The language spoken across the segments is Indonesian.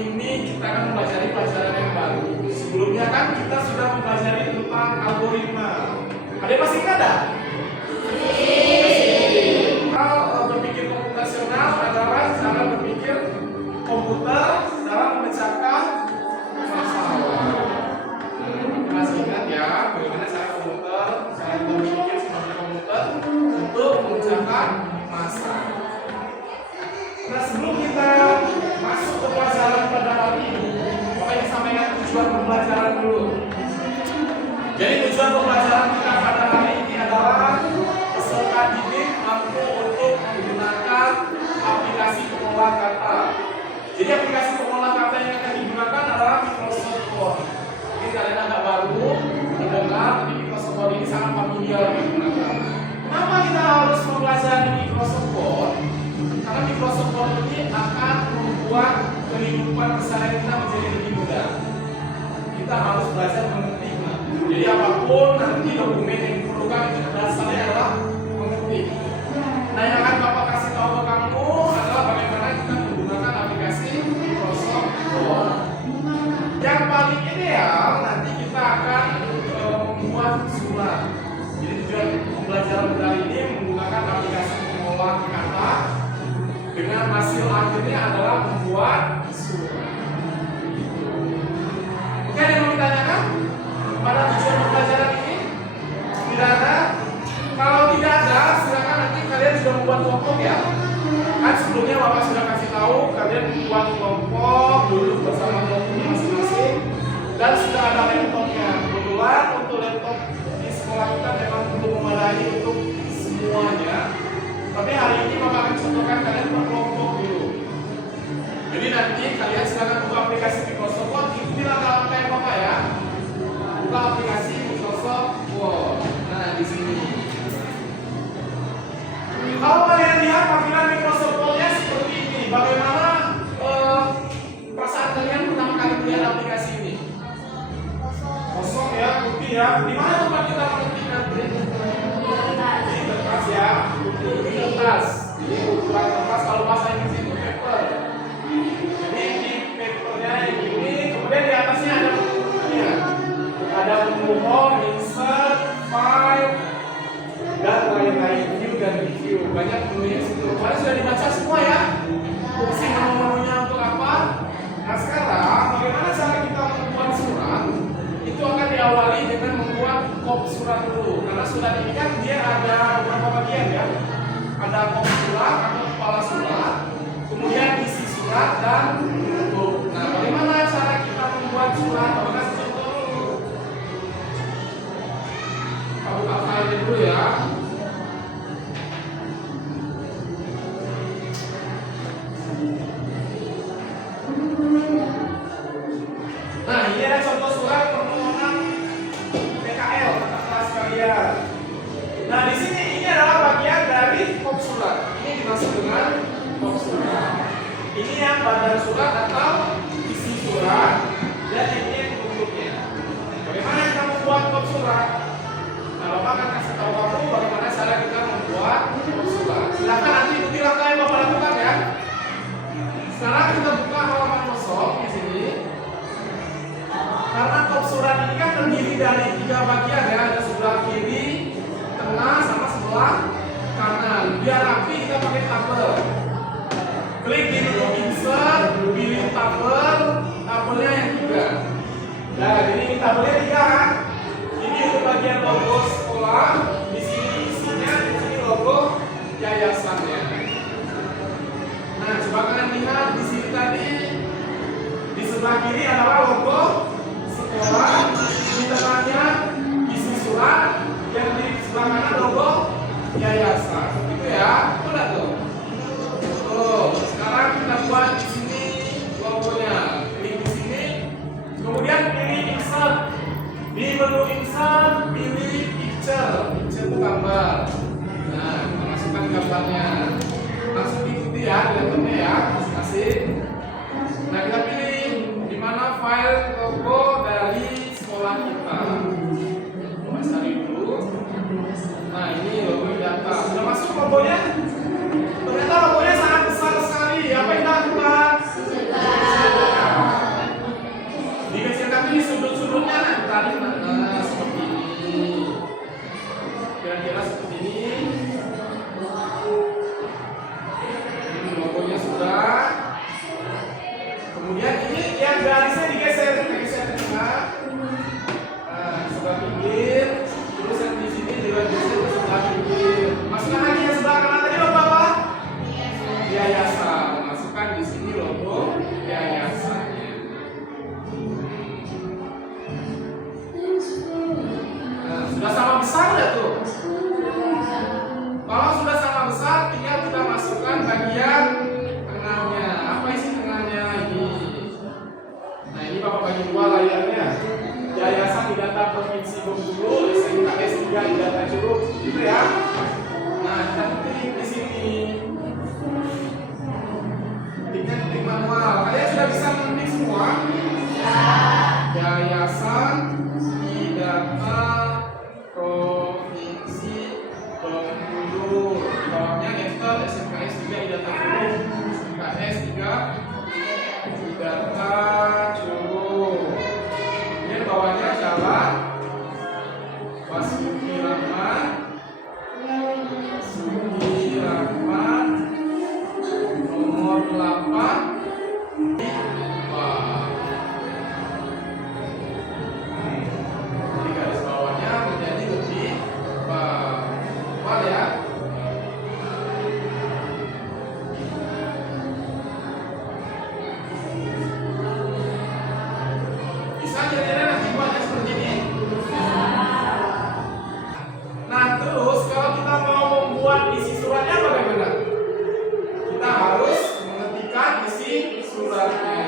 ini kita akan mempelajari pelajaran yang baru. Sebelumnya kan kita sudah mempelajari tentang algoritma. Ada yang masih ingat tak? Berpikir komputasional adalah cara berpikir komputer dalam memecahkan masalah. Masih ingat ya bagaimana cara berpikir seperti komputer untuk memecahkan masalah. Nah, sebelum kita masuk ke pelajaran pada hari ini, makanya sampaikan tujuan pembelajaran dulu. Jadi tujuan pembelajaran kita pada hari ini adalah peserta didik mampu untuk menggunakan aplikasi pengolah kata. Jadi aplikasi pengolah kata yang akan digunakan adalah Microsoft Word. Ini kalian agak baru mendengar, tapi Microsoft Word ini sangat familiar digunakan. Kenapa kita harus mempelajari Microsoft Word? Karena Microsoft Word ini akan membuat kehidupan keseharian kita menjadi lebih mudah. Kita harus belajar mengetik. Jadi apapun nanti dokumen yang diperlukan itu dasarnya adalah mengetik. Nah, yang akan Bapak kasih tahu ke kamu adalah bagaimana kita menggunakan aplikasi Microsoft Word. Yang paling ideal nanti kita akan membuat surat. Jadi tujuan pembelajaran kali ini menggunakan aplikasi pengolah kata. Dengan hasil akhirnya adalah membuat surat. Oke, ada yang mau ditanyakan pada tujuan pembelajaran ini? Tidak ada? Kalau tidak ada, silakan nanti kalian sudah membuat kelompok ya. Kan sebelumnya Bapak sudah kasih tahu kalian membuat kelompok, duduk bersama kelompoknya masing-masing, dan sudah ada laptopnya. Kebetulan untuk laptop di sekolah kita memang belum memadai untuk semuanya. Tapi hari ini Bapak akan contohkan kalian berkelompok dulu. Jadi nanti kalian silakan buka aplikasi Microsoft Word, ikuti langkah-langkah yang Bapak ya. Buka aplikasi Microsoft Word. Nah, di sini. Kalau kalian lihat tampilan Microsoft Word-nya seperti ini, bagaimana perasaan kalian pertama kali melihat aplikasi ini? Kosong ya, putih ya. Di mana tempat kita mengetik nanti? Di kertas ya. Di kertas. Ini ukuran kertas, kalau bahasa Inggris itu paper. Jadi di papernya yang ini, kemudian di atasnya ada menunya. Ada menu home, insert, file, dan lain-lain, view dan review. Banyak menunya situ. Kalian sudah dibaca semua ya? Fungsi menu-menunya untuk apa? Nah, sekarang bagaimana cara kita membuat surat? Itu akan diawali dengan membuat kop surat dulu. Karena surat ini kan dia ada beberapa bagian ya. Ada kop surat atau kepala surat, kemudian isi surat dan bentuk. Nah, bagaimana cara kita membuat surat? Kita kasih contoh dulu. Kita buka file dulu ya. Nah, ini ada contoh surat permohonan PKL kata kelas kalian. Nah, di sini ini adalah bagian dari kop surat. Ini dimaksud dengan kop surat. Ini yang badan surat atau isi surat, dan ini yang bentuknya. Bagaimana kita membuat kop surat? Nah, Bapak akan kasih tahu kamu bagaimana cara kita membuat kop surat. Silahkan nanti ikuti langkah yang Bapak lakukan ya. Sekarang kita buka halaman Microsoft di sini. Karena kop surat ini kan terdiri dari 3 bagian ya, ada sebelah kiri, tengah, sama sebelah kanan. Biar rapi kita pakai tabel. Klik di menu insert, pilih tabel, tabelnya yang 3. Nah, ini tabelnya 3 kan? Ini untuk bagian logo sekolah, di sini isinya, di sini logo yayasannya. Nah, coba kalian lihat di sini tadi, di sebelah kiri adalah logo sekolah, di tengahnya isi surat, yang di sebelah kanan logo yayasan. Gitu ya, udah tuh. Tuh, sekarang kita buat di sini logonya. Klik di sini, kemudian pilih insert. Di menu insert, pilih picture. Picture itu gambar. Nah, kita masukkan gambarnya. Langsung diikuti ya, laptopnya ya, masing-masing. Nah, kita pilih di mana file logo dari sekolah kita. Coba cari dulu. Nah, ini logo data. Sudah masuk logonya? kira-kira seperti ini. Logonya sudah. Kemudian ini yang garisnya digeser ke tengah. Nah, sebelah pinggir. Terus yang di sini juga geser ke sebelah pinggir. Masukkan lagi yang sebelah kanan tadi logo apa? Yayasan. Masukkan di sini logo yayasannya. Nah, sudah sama besar nggak tuh? Kalau sudah sama besar, tinggal kita masukkan bagian tengahnya. Apa isi tengahnya ini? Nah, ini Bapak bagi dua layarnya. Yayasan di data Provinsi Bengkulu, SNKS 3 di data Curug, gitu ya. Nah, kita ketik di sini. Ketiknya ketik manual. Kalian sudah bisa mengetik semua? Yayasan di data Provinsi Bengkulu. Di bawahnya enter SNKS 3 di data Curug, SNKS 3 di data Curug. Kemudian bawahnya jalan Basuki Rahmat, nomor 8 di jadi garis bawahnya menjadi lebih tebal ya. Bisa kira-kira nanti buatnya seperti ini. Nah, terus kalau kita mau membuat isi suratnya bagaimana? Kita harus mengetikkan isi suratnya.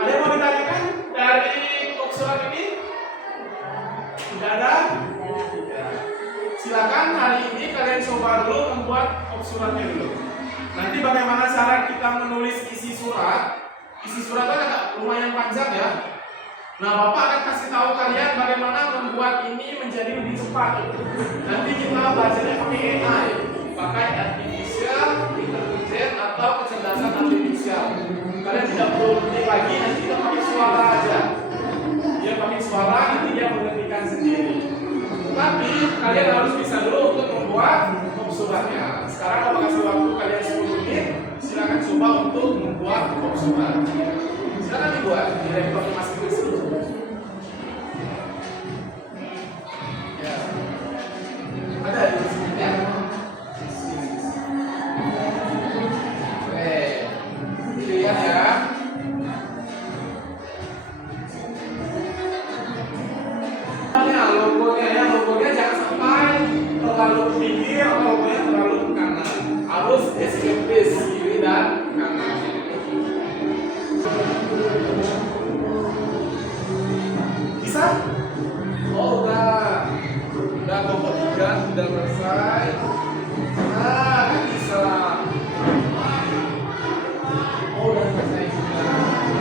Ada yang mau ditanyakan dari kop surat ini? Tidak ada? Tidak. Silakan hari ini kalian coba dulu membuat kop suratnya dulu. Nanti bagaimana cara kita menulis isi surat? Isi suratnya agak lumayan panjang ya. Nah, Bapak akan kasih tahu kalian bagaimana membuat ini menjadi lebih cepat. Nanti kita belajarnya pakai AI, pakai artificial intelligence atau kecerdasan artificial. Kalian tidak perlu ketik lagi, nanti kita pakai suara aja. Dia pakai suara, nanti dia mengetikkan sendiri. Tapi kalian harus bisa dulu untuk membuat kop suratnya. Sekarang Bapak kasih waktu kalian 10 menit. Silakan coba untuk membuat kop surat. Silakan dibuat di laptop masing-masing. Ya. Ada di sini ya. Oke. Lihat ya. Logonya jangan sampai terlalu ke pinggir atau logonya terlalu ke kanan. Harus simetris kiri dan kanan. Bisa? Oh, udah kelompok 3 sudah selesai. Nah, bisa. Oh, udah selesai juga.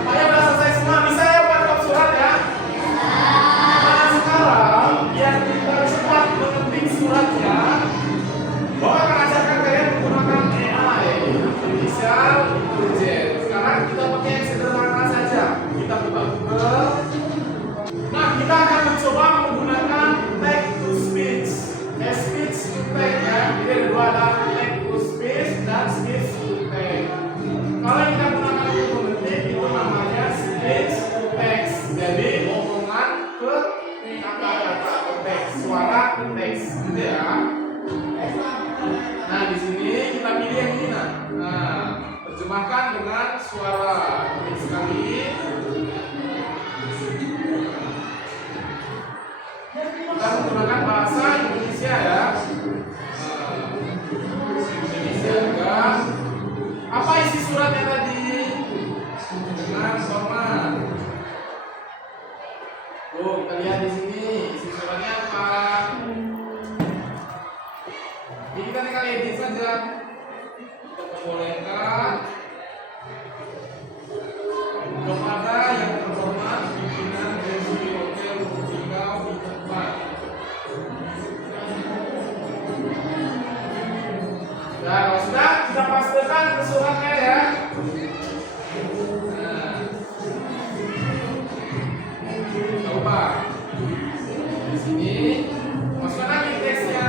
Ayo, udah selesai semua. Bisa ya buat kop surat ya? Nah, sekarang biar kita cepat mengetik suratnya, Bapak akan ajarkan kalian menggunakan AI, artificial intelligence. Sekarang kita pakai yang sederhana saja. Kita buka Google. Nah, kita akan mencoba menggunakan text to speech. Speech to text ya. Jadi ada dua, ada text to speech dan speech to text. Kalau kita gunakan untuk mengetik itu namanya speech to text. Jadi omongan ke kata-kata ke teks, suara ke teks, gitu ya. Nah, di sini kita pilih yang ini nah. Terjemahkan dengan suara. Pilih sekali. Kita menggunakan bahasa Indonesia ya. Indonesia juga. Apa isi suratnya tadi? Dengan format. Tuh, kita lihat di sini isi suratnya apa. Jadi kita tinggal edit saja. Kita perbolehkan kepada yang terhormat pimpinan Resmi Hotel Tinggal di tempat. Nah, kalau sudah kita pastikan ke suratnya ya. Nah, coba di sini masukkan lagi teksnya.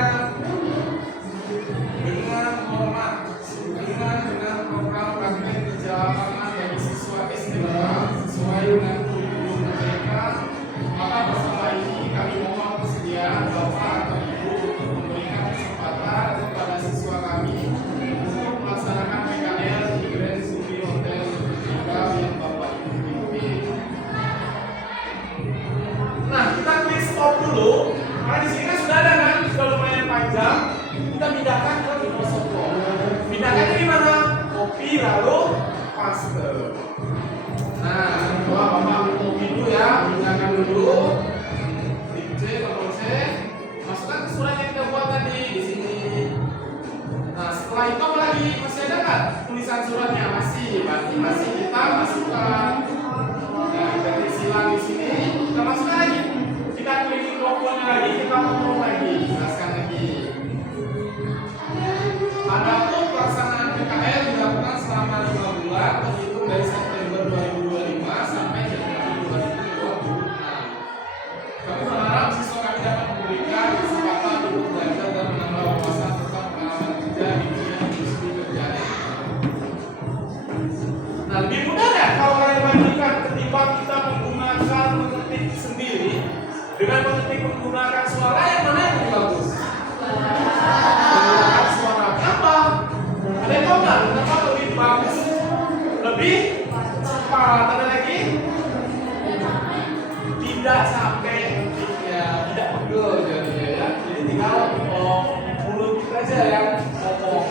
jam, kita pindahkan ke mikroskop. Pindahkannya di mana? Copy lalu paste. Nah, coba Bapak copy dulu ya, pindahkan dulu. Klik C, Ctrl C, masukkan ke surat yang kita buat tadi di sini. Nah, setelah itu apa lagi? Masih ada nggak tulisan suratnya? Masih, berarti masih kita masukkan. Nah, kita silang di sini, kita masukkan lagi. Kita klik logonya lagi, kita ngomong lagi, jelaskan lagi. Adapun pelaksanaan PKL dilakukan selama 5 bulan, terhitung dari September 2025 sampai Januari 2026. Kami berharap siswa kami dapat memberikan kesempatan untuk belajar dan menambah wawasan tentang pengalaman kerja di dunia industri kerjaan. Nah, lebih mudah ya kalau kalian bandingkan ketimbang kita menggunakan mengetik sendiri dengan mengetik menggunakan suara, yang mana yang lebih bagus? Menggunakan suara. Kenapa? Ada yang tahu nggak? Kenapa lebih bagus? Lebih cepat. Ada lagi? Tidak sampai ketiknya, tidak pegel jadinya ya. Jadi tinggal mulut kita aja yang ngomong.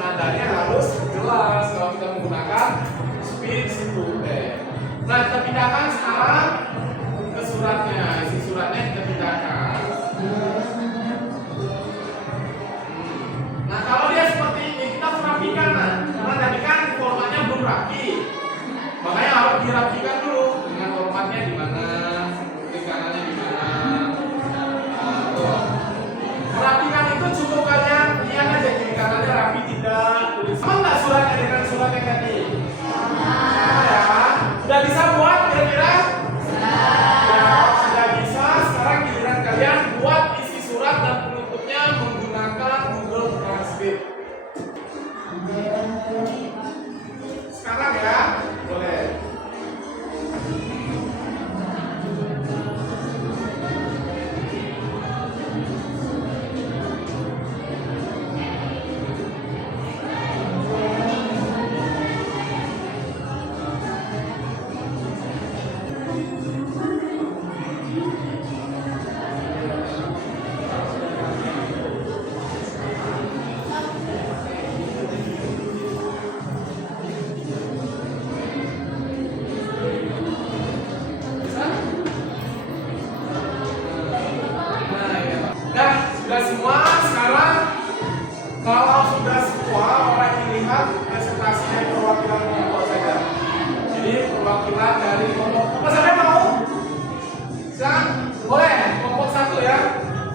Nadanya harus jelas kalau kita menggunakan speech itu. Nah, kita pindahkan sekarang ke suratnya. Isi suratnya kita pindahkan. Nah, kalau dia seperti ini kita harus rapikan. Nah, karena tadi kan formatnya belum rapi, makanya harus dirapikan dulu dengan formatnya di mana, klik kanannya di mana. Merapikan itu cukup kalian lihat aja kiri kanannya rapi tidak. Sama nggak suratnya dengan surat yang tadi? Ya, udah bisa buat kira-kira? Sudah bisa. Sekarang giliran kalian buat isi surat dan penutupnya menggunakan Google Translate. Sekarang ya, boleh. Sudah semua. Sekarang kalau sudah semua, orang lihat presentasi dari perwakilan kelompok saja. Jadi perwakilan dari kelompok apa saja mau? Silakan, boleh kelompok 1 ya.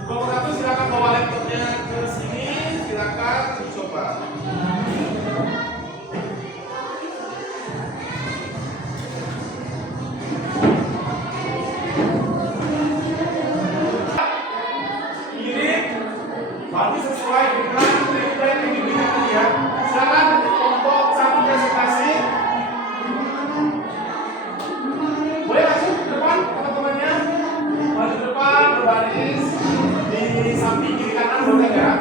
Kelompok 1 silakan bawa laptopnya ke sini, silakan dicoba. Tapi sesuai dengan template yang diberikan ya. Silakan kelompok 1 presentasi. Boleh masuk ke depan teman-temannya. Maju ke depan berbaris di samping kiri kanan boleh ya.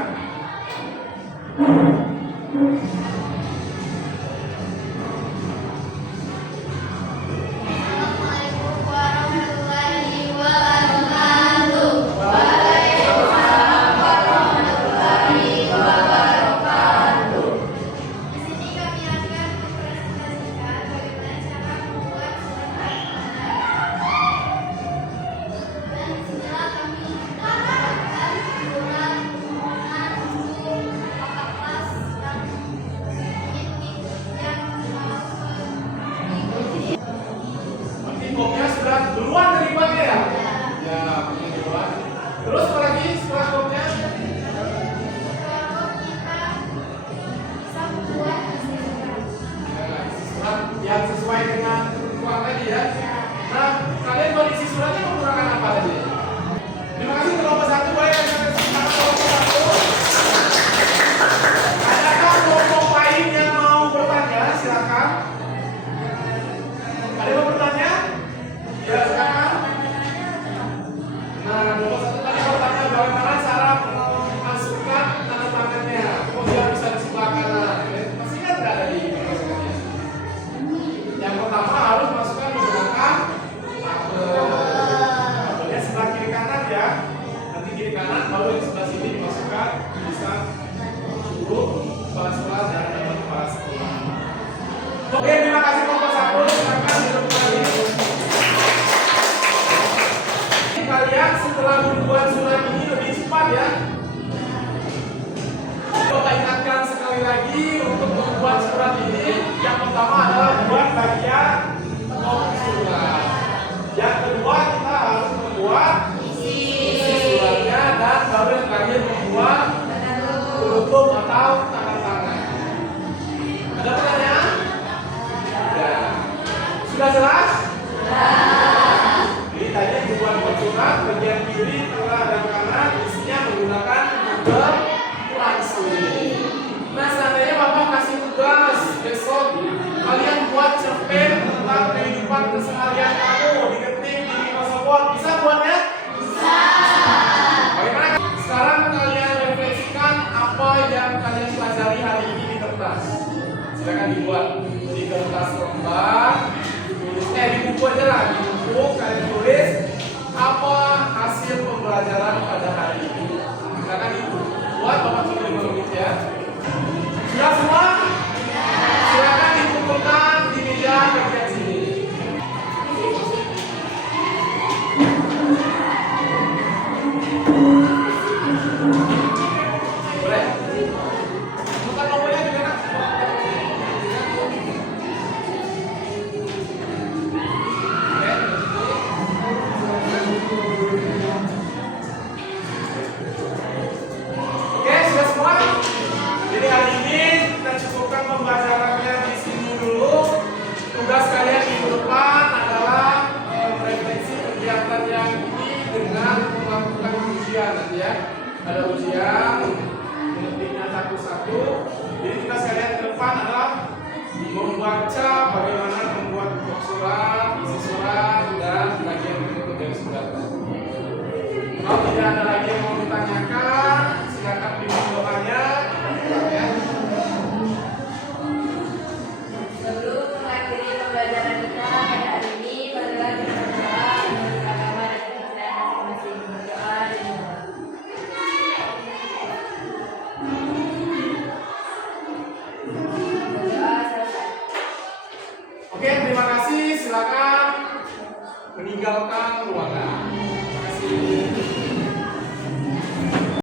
Jadi untuk membuat surat ini, yang pertama adalah buat bagian kopi surat. Yang kedua kita harus membuat isi suratnya, dan baru yang terakhir membuat penutup atau tanda tangan. Ada pertanyaan? Ya. Sudah jelas? Jadi tadi membuat surat bagian kiri, tengah, dan kanan isinya menggunakan Google Translate. Nah, seandainya Bapak kasih tugas besok kalian buat cerpen tentang kehidupan keseharian kamu, diketik di Microsoft Word, bisa buatnya? Bisa. Bagaimana? Sekarang kalian refleksikan apa yang kalian pelajari hari ini di kertas. Silakan dibuat di kertas lembar, di buku aja lah, di buku kalian tulis apa hasil pembelajaran pada hari ini. Silakan dibuat, Bapak coba 5 menit ya. Sudah semua? Silakan dikumpulkan di meja bagian sini. Boleh? Bukan nomornya juga nak. Oke, sudah semua? Jadi hari ini kita cukupkan pembelajarannya di sini dulu. Tugas kalian minggu depan adalah refleksi kegiatan yang ini dengan melakukan ujian nanti ya. Ada ujian, mengetiknya satu-satu. Jadi tugas kalian ke depan adalah membaca bagaimana membuat buku surat, isi surat, dan bagian penutup dari surat. Kalau tidak ada lagi yang mau ditanyakan,